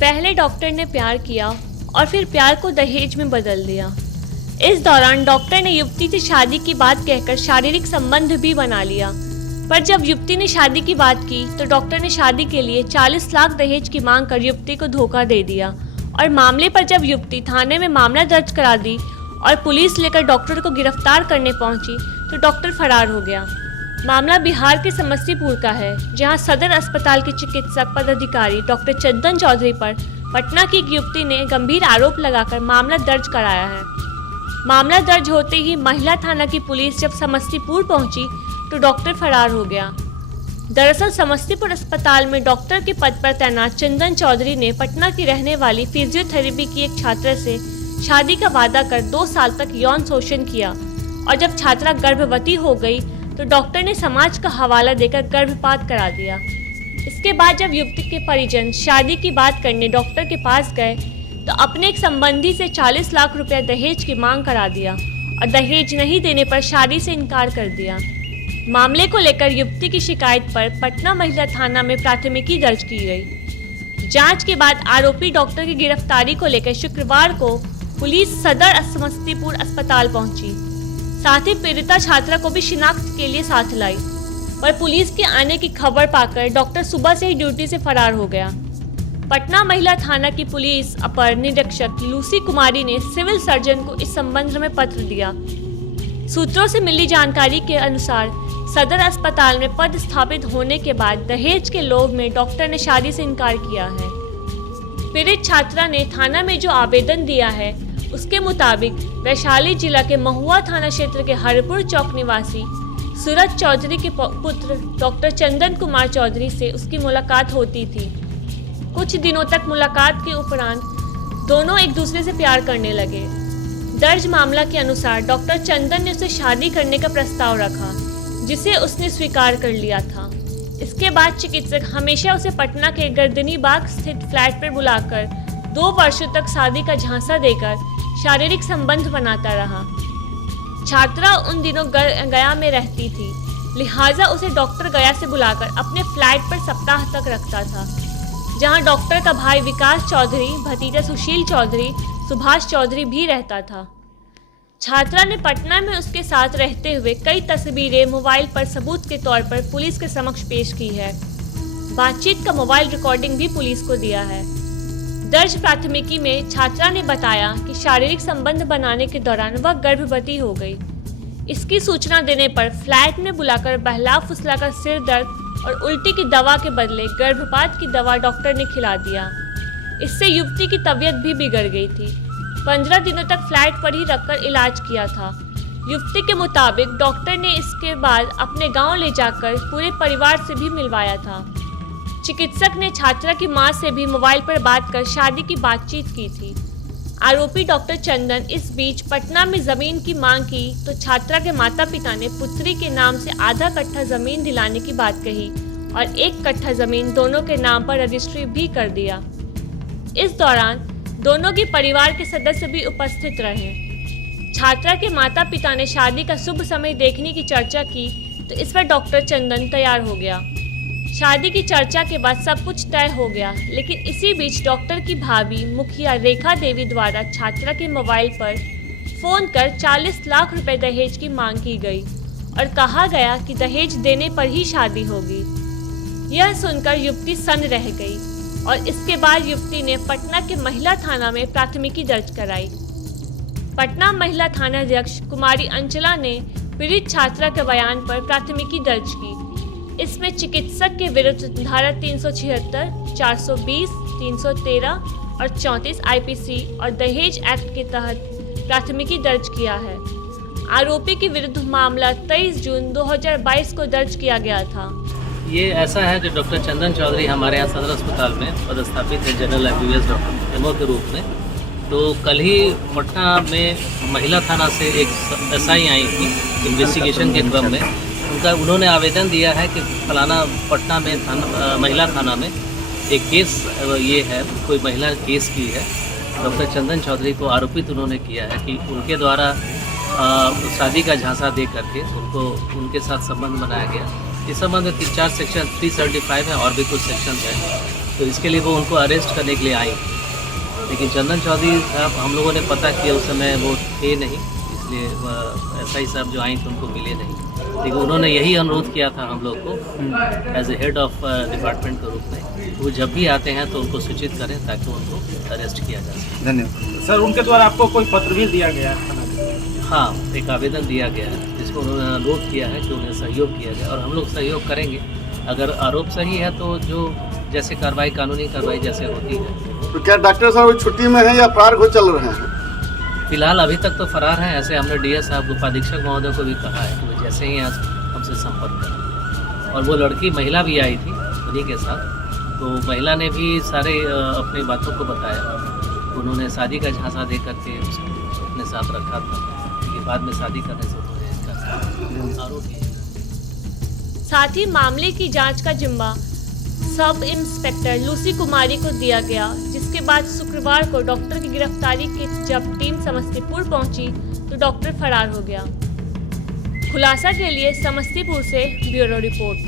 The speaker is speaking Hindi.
पहले डॉक्टर ने प्यार किया और फिर प्यार को दहेज में बदल दिया। इस दौरान डॉक्टर ने युवती से शादी की बात कहकर शारीरिक संबंध भी बना लिया, पर जब युवती ने शादी की बात की तो डॉक्टर ने शादी के लिए 40 लाख दहेज की मांग कर युवती को धोखा दे दिया। और मामले पर जब युवती थाने में मामला दर्ज करा दी और पुलिस लेकर डॉक्टर को गिरफ्तार करने पहुंची तो डॉक्टर फरार हो गया। मामला बिहार के समस्तीपुर का है, जहां सदर अस्पताल के चिकित्सक पदाधिकारी डॉक्टर चंदन चौधरी पर पटना की एक युवती ने गंभीर आरोप लगाकर मामला दर्ज कराया है। मामला दर्ज होते ही महिला थाना की पुलिस जब समस्तीपुर पहुंची तो डॉक्टर फरार हो गया। दरअसल समस्तीपुर अस्पताल में डॉक्टर के पद पर तैनात चंदन चौधरी ने पटना की रहने वाली फिजियोथेरेपी की एक छात्रा से शादी का वादा कर 2 साल तक यौन शोषण किया और जब छात्रा गर्भवती हो गई तो डॉक्टर ने समाज का हवाला देकर गर्भपात करा दिया। इसके बाद जब युवती के परिजन शादी की बात करने डॉक्टर के पास गए तो अपने एक संबंधी से 40 लाख रुपया दहेज की मांग करा दिया और दहेज नहीं देने पर शादी से इनकार कर दिया। मामले को लेकर युवती की शिकायत पर पटना महिला थाना में प्राथमिकी दर्ज की गई। जांच के बाद आरोपी डॉक्टर की गिरफ्तारी को लेकर शुक्रवार को पुलिस सदर समस्तीपुर अस्पताल पहुंची। साथ ही पीड़िता छात्रा को भी शिनाख्त के लिए साथ लाई, पर पुलिस के आने की खबर पाकर डॉक्टर सुबह से ही ड्यूटी से फरार हो गया। पटना महिला थाना की पुलिस अपर निरीक्षक लूसी कुमारी ने सिविल सर्जन को इस संबंध में पत्र दिया। सूत्रों से मिली जानकारी के अनुसार सदर अस्पताल में पद स्थापित होने के बाद दहेज के लोभ में डॉक्टर ने शादी से इनकार किया है। पीड़ित छात्रा ने थाना में जो आवेदन दिया है उसके मुताबिक वैशाली जिला के महुआ थाना क्षेत्र के हरपुर चौक निवासी सूरज चौधरी के पुत्र डॉक्टर चंदन कुमार चौधरी से उसकी मुलाकात होती थी। कुछ दिनों तक मुलाकात के उपरांत दोनों एक दूसरे से प्यार करने लगे। दर्ज मामला के अनुसार डॉक्टर चंदन ने उसे शादी करने का प्रस्ताव रखा, जिसे उसने स्वीकार कर लिया था। इसके बाद चिकित्सक हमेशा उसे पटना के गर्दनी बाग स्थित फ्लैट पर बुलाकर 2 वर्षों तक शादी का झांसा देकर शारीरिक संबंध बनाता रहा। छात्रा उन दिनों गया में रहती थी, लिहाजा उसे डॉक्टर गया से बुलाकर अपने फ्लैट पर सप्ताह तक रखता था, जहां डॉक्टर का भाई विकास चौधरी, भतीजा सुशील चौधरी, सुभाष चौधरी भी रहता था। छात्रा ने पटना में उसके साथ रहते हुए कई तस्वीरें मोबाइल पर सबूत के तौर पर पुलिस के समक्ष पेश की है। बातचीत का मोबाइल रिकॉर्डिंग भी पुलिस को दिया है। दर्ज प्राथमिकी में छात्रा ने बताया कि शारीरिक संबंध बनाने के दौरान वह गर्भवती हो गई। इसकी सूचना देने पर फ्लैट में बुलाकर बहला फुसलाकर सिर दर्द और उल्टी की दवा के बदले गर्भपात की दवा डॉक्टर ने खिला दिया। इससे युवती की तबीयत भी बिगड़ गई थी। 15 दिनों तक फ्लैट पर ही रखकर इलाज किया था। युवती के मुताबिक डॉक्टर ने इसके बाद अपने गांव ले जाकर पूरे परिवार से भी मिलवाया था। चिकित्सक ने छात्रा की मां से भी मोबाइल पर बात कर शादी की बातचीत की थी। आरोपी डॉक्टर चंदन इस बीच पटना में जमीन की मांग की तो छात्रा के माता पिता ने पुत्री के नाम से आधा कट्ठा जमीन दिलाने की बात कही और 1 कट्ठा जमीन दोनों के नाम पर रजिस्ट्री भी कर दिया। इस दौरान दोनों के परिवार के सदस्य भी उपस्थित रहे। छात्रा के माता पिता ने शादी का शुभ समय देखने की चर्चा की तो इस पर डॉक्टर चंदन तैयार हो गया। शादी की चर्चा के बाद सब कुछ तय हो गया, लेकिन इसी बीच डॉक्टर की भाभी मुखिया रेखा देवी द्वारा छात्रा के मोबाइल पर फोन कर 40 लाख रुपए दहेज की मांग की गई और कहा गया कि दहेज देने पर ही शादी होगी। यह सुनकर युवती सन्न रह गई और इसके बाद युवती ने पटना के महिला थाना में प्राथमिकी दर्ज कराई। पटना महिला थानाध्यक्ष कुमारी अंचला ने पीड़ित छात्रा के बयान पर प्राथमिकी दर्ज की। इसमें चिकित्सक के विरुद्ध धारा 376, 420, 313 और 34 आईपीसी और दहेज एक्ट के तहत प्राथमिकी दर्ज किया है। आरोपी के विरुद्ध मामला 23 जून 2022 को दर्ज किया गया था। ये ऐसा है कि डॉक्टर चंदन चौधरी हमारे यहाँ सदर अस्पताल में पदस्थापित है जनरल एमबीबीएस डॉक्टर एमओ के रूप में। तो कल ही पटना में महिला थाना से एक एसआई आई थी इन्वेस्टिगेशन के क्रम में। उन्होंने आवेदन दिया है कि फलाना पटना में महिला थाना में एक केस ये है, कोई महिला केस की है। डॉक्टर चंदन चौधरी को आरोपित उन्होंने किया है कि उनके द्वारा शादी का झांसा दे करके उनको उनके साथ संबंध बनाया गया। इस संबंध में 3-4 सेक्शन 375 है और भी कुछ सेक्शन हैं, तो इसके लिए वो उनको अरेस्ट करने के लिए आई। लेकिन चंदन चौधरी साहब हम लोगों ने पता किया उस समय वो थे नहीं, इसलिए SI साहब जो आई थे उनको मिले नहीं। लेकिन उन्होंने यही अनुरोध किया था हम लोग को as a head of department के रूप में, वो जब भी आते हैं तो उनको सूचित करें ताकि उनको अरेस्ट किया जा सके। धन्यवाद सर। उनके द्वारा आपको कोई पत्र भी दिया गया है? हाँ, एक आवेदन दिया गया है जिसमें उन्होंने अनुरोध किया है कि उन्हें सहयोग किया जाए और हम लोग सहयोग करेंगे। अगर आरोप सही है तो जो जैसे कार्रवाई, कानूनी कार्रवाई जैसे होती है। तो क्या डॉक्टर साहब छुट्टी में हैं या फरार हो चल रहे हैं? फिलहाल अभी तक तो फरार हैं। ऐसे हमने DS साहब उपाधीक्षक महोदय को भी कहा है कि वो जैसे ही हमसे संपर्क करें। और वो लड़की महिला भी आई थी उन्हीं के साथ, तो महिला ने भी सारे अपनी बातों को बताया। उन्होंने शादी का झांसा दे करके उसको अपने साथ रखा था, लेकिन बाद में शादी करने से उन्होंने इसका आरोप किया। साथ ही मामले की जांच का जिम्मा सब इंस्पेक्टर लूसी कुमारी को दिया गया, जिसके बाद शुक्रवार को डॉक्टर की गिरफ्तारी की जब टीम समस्तीपुर पहुंची तो डॉक्टर फरार हो गया। खुलासा के लिए समस्तीपुर से ब्यूरो रिपोर्ट।